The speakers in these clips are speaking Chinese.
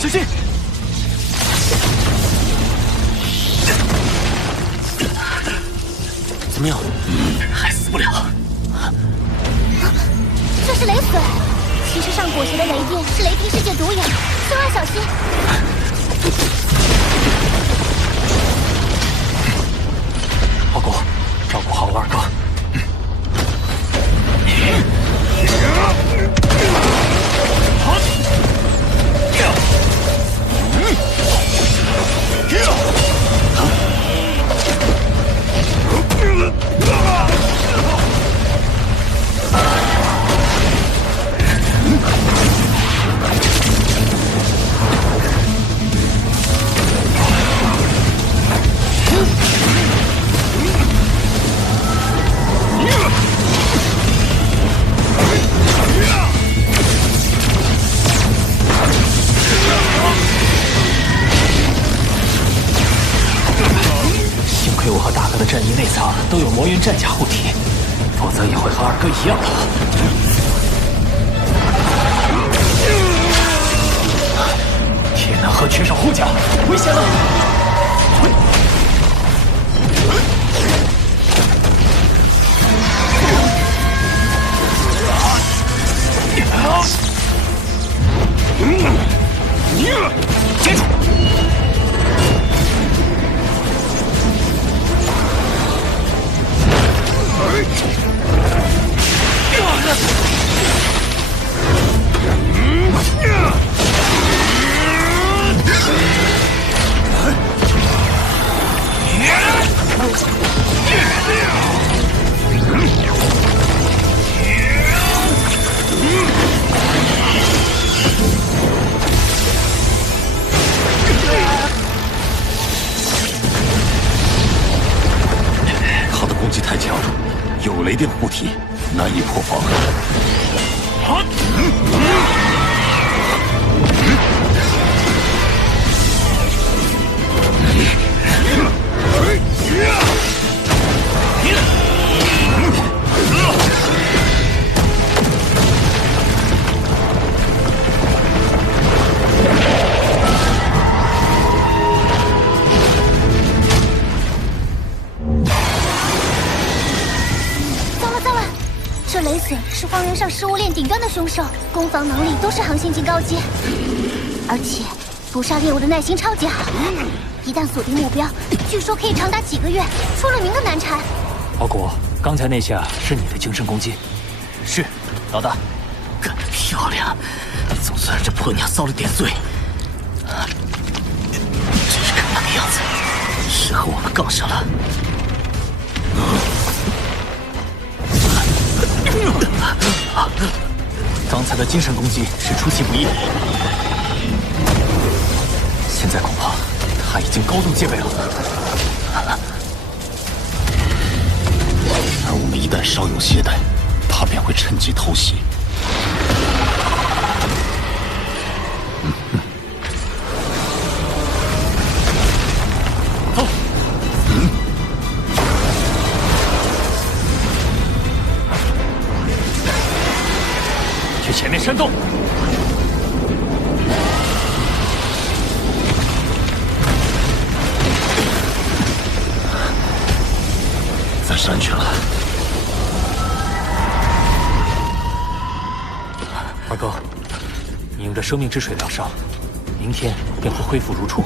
小心！怎么样？还死不了。这是雷损。其实上果实的雷电是雷霆世界独有，千万小心。花果，照顾好我二哥。 阵衣内藏都有魔云战甲护体，否则也会和二哥一样了。铁男和缺少护甲，危险了！接住！ 他的攻击太强，有雷电护体，难以破防。 这雷损是荒原上食物链顶端的凶兽，攻防能力都是航行级高阶，而且捕杀猎物的耐心超级好。一旦锁定目标，据说可以长达几个月，出了名的难缠。老谷，刚才那下是你的精神攻击。是，老大。干得漂亮，总算让这破娘遭了点罪。真是看那个样子，是和我们杠上了。 刚才的精神攻击是出其不意，现在恐怕他已经高度戒备了。而我们一旦稍有懈怠，他便会趁机偷袭。走。去前面山洞。在山去了。二哥，你用这生命之水疗伤，明天便会恢复如初。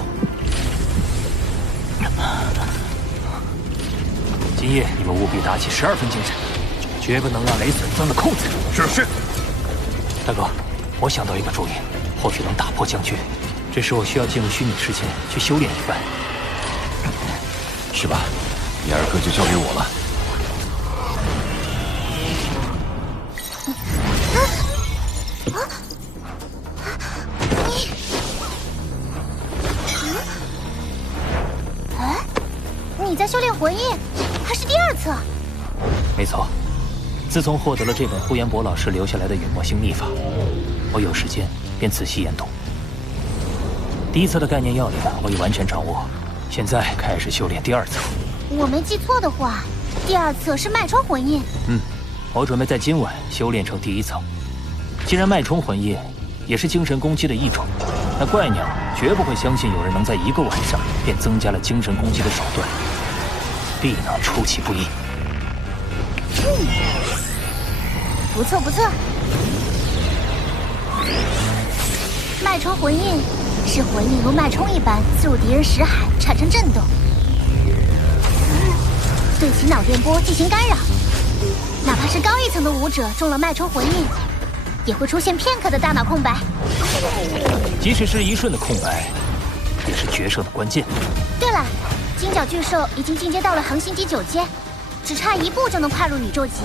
今夜你们务必打起12分精神，绝不能让雷损钻了空子。是。大哥，我想到一个主意，或许能打破僵局。这时我需要进入虚拟世界去修炼一番。去吧，你二哥就交给我了。你在修炼魂印，还是第2次？没错。 自从获得了这本呼延博老师留下来的陨魔星秘法，我有时间便仔细研读。第1册的概念要领我已完全掌握，现在开始修炼第2册。我没记错的话，第2册是脉冲魂印。我准备在今晚修炼成第1层。既然脉冲魂印也是精神攻击的一种，那怪鸟绝不会相信有人能在一个晚上便增加了精神攻击的手段，必能出其不意。不错不错。脉冲魂印是魂印如脉冲一般刺入敌人识海，产生震动，对其脑电波进行干扰。哪怕是高一层的武者中了脉冲魂印，也会出现片刻的大脑空白。即使是一瞬的空白，也是决胜的关键。对了，金角巨兽已经进阶到了恒星级9阶，只差一步就能跨入宇宙级。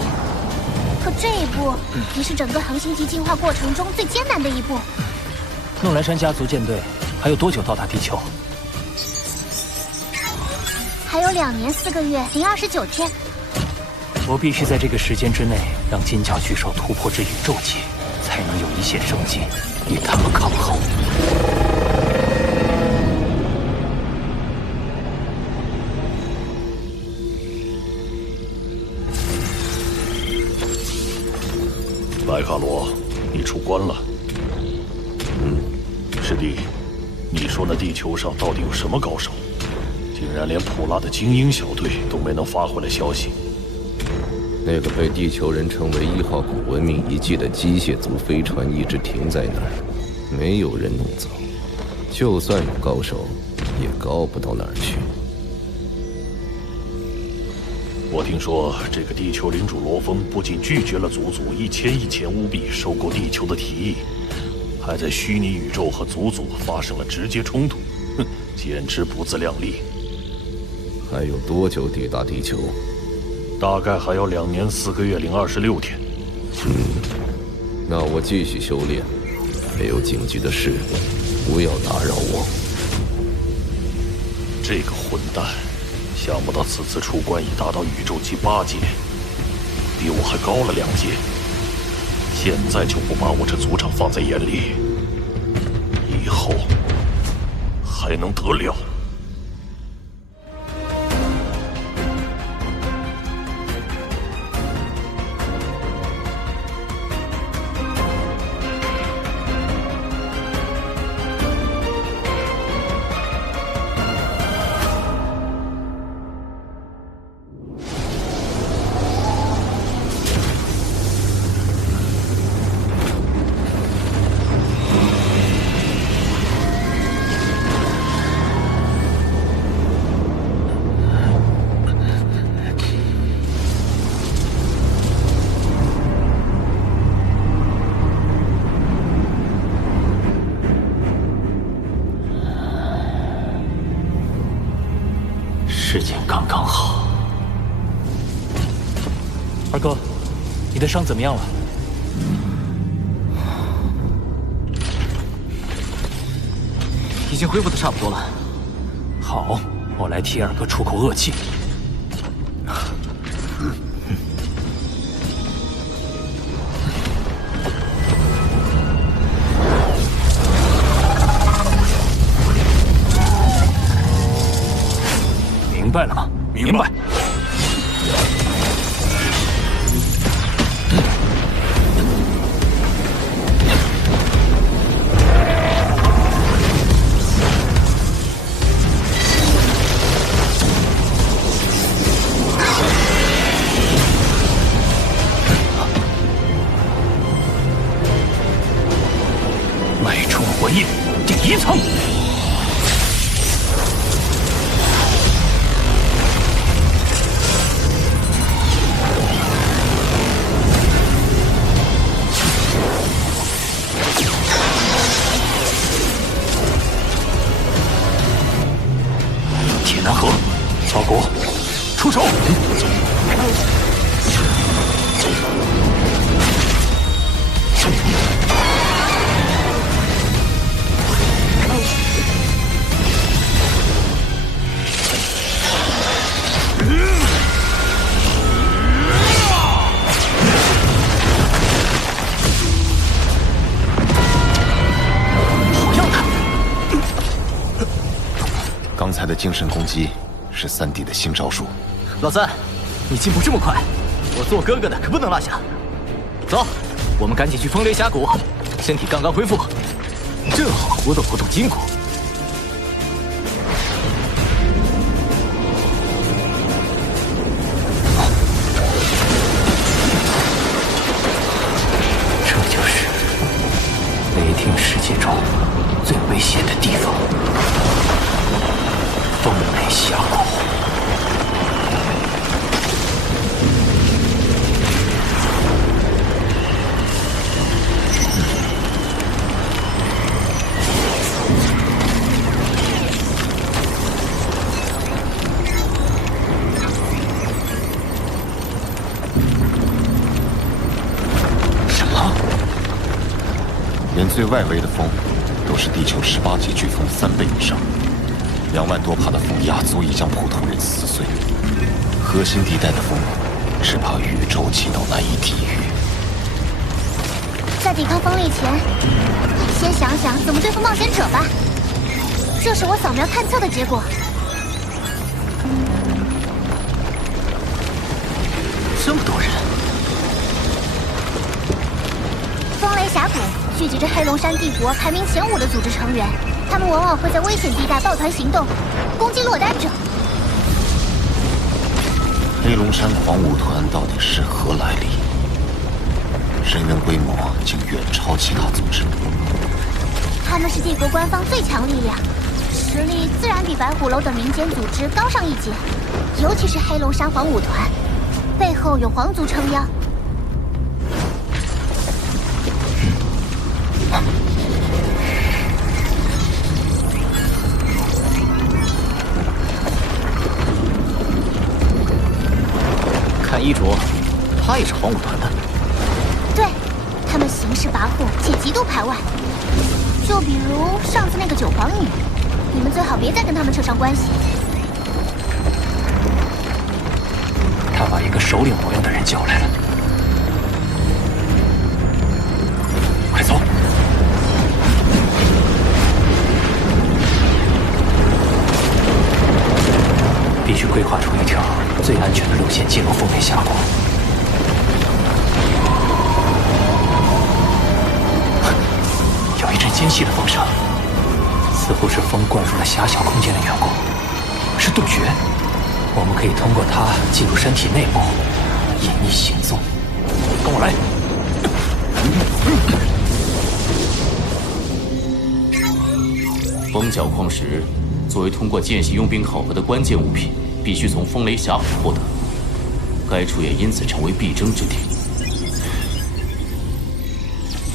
可这一步也是整个恒星级进化过程中最艰难的一步。诺兰山家族舰队还有多久到达地球？还有2年4个月零29天。我必须在这个时间之内让金角巨兽突破至宇宙级，才能有一线生机与他们抗衡。白卡罗，你出关了。师弟，你说那地球上到底有什么高手？竟然连普拉的精英小队都没能发回来消息。那个被地球人称为1号古文明遗迹的机械族飞船一直停在那儿，没有人弄走。就算有高手，也高不到哪儿去。我听说这个地球领主罗峰不仅拒绝了族1000乌币收购地球的提议，还在虚拟宇宙和族发生了直接冲突，简直不自量力。还有多久抵达地球？大概还要2年4个月零26天。那我继续修炼，没有紧急的事，不要打扰我。这个混蛋，想不到此次出关已达到宇宙级8阶，比我还高了2阶。现在就不把我这族长放在眼里，以后还能得了？时间刚刚好。二哥，你的伤怎么样了？已经恢复的差不多了。好，我来替二哥出口恶气。明白了吗？明白。脉冲魂印第1层。铁南河，草谷，出手！刚才的精神攻击是3弟的新招数。老三，你进步这么快，我做哥哥的可不能落下。走，我们赶紧去风雷峡谷，身体刚刚恢复。正好活动活动筋骨。这就是雷霆世界中最危险的地方——风雷峡谷。连最外围的风，都是地球18级飓风3倍以上，2万多帕的风压足以将普通人撕碎。核心地带的风，只怕宇宙级都难以抵御。在抵抗风力前，先想想怎么对付冒险者吧。这是我扫描探测的结果。这么多人，风雷峡谷聚集着黑龙山帝国排名前5的组织成员，他们往往会在危险地带抱团行动，攻击落单者。黑龙山黄武团到底是何来历？人员规模竟远超其他组织。他们是帝国官方最强力量，实力自然比白虎楼等民间组织高上一截。尤其是黑龙山黄武团，背后有皇族撑腰。看衣着，他也是黄武团的。对，他们行事跋扈且极度排外。就比如上次那个九皇女，你们最好别再跟他们扯上关系。他把一个首领模样的人叫来了，快走！必须规划出一条最安全的路线进入风雷峡谷。有一阵尖细的风声，似乎是风灌入了狭小空间的缘故，是洞穴。我们可以通过它进入身体内部，隐匿行踪。跟我来。风角矿石作为通过间隙佣兵考核的关键物品，必须从风雷峡谷获得。该处也因此成为必争之地。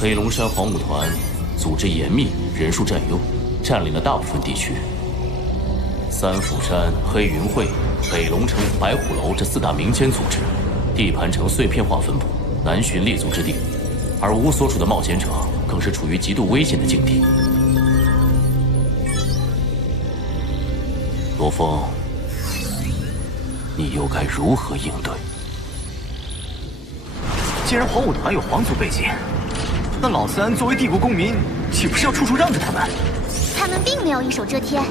黑龙山黄武团组织严密，人数占优，占领了大部分地区。三府山、黑云会、北龙城、白虎楼这4大民间组织，地盘呈碎片化分布，难寻立足之地。而吾所处的冒险者，更是处于极度危险的境地。罗峰，你又该如何应对？既然黄武团有皇族背景，那老三作为帝国公民，岂不是要处处让着他们？他们并没有一手遮天，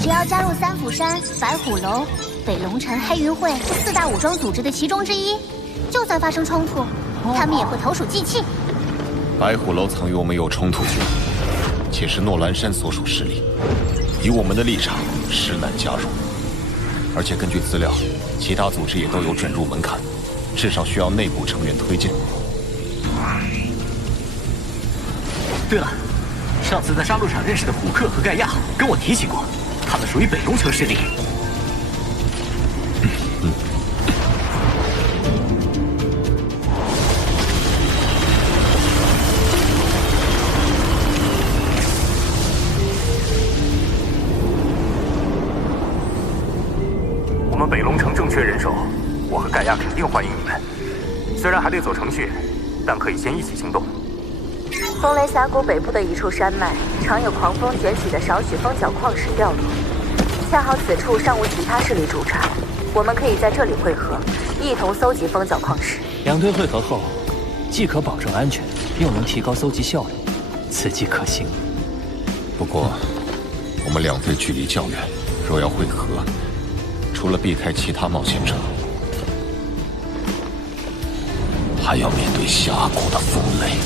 只要加入三府山、白虎楼、北龙城、黑云会这4大武装组织的其中之一，就算发生冲突，他们也会投鼠忌器。白虎楼曾与我们有冲突，且是诺兰山所属势力，以我们的立场，实难加入。而且根据资料，其他组织也都有准入门槛，至少需要内部成员推荐。对了，上次在杀戮场认识的虎克和盖亚跟我提起过，他们属于北龙城势力。我们北龙城正缺人手，我和盖亚肯定欢迎你们。虽然还得走程序，但可以先一起行动。风雷峡谷北部的一处山脉，常有狂风卷起的少许风角矿石掉落，恰好此处尚无其他势力驻扎，我们可以在这里汇合，一同搜集风角矿石。两队汇合后，既可保证安全，又能提高搜集效率，此计可行。不过，我们2队距离较远，若要汇合，除了避开其他冒险者，还要面对峡谷的风雷。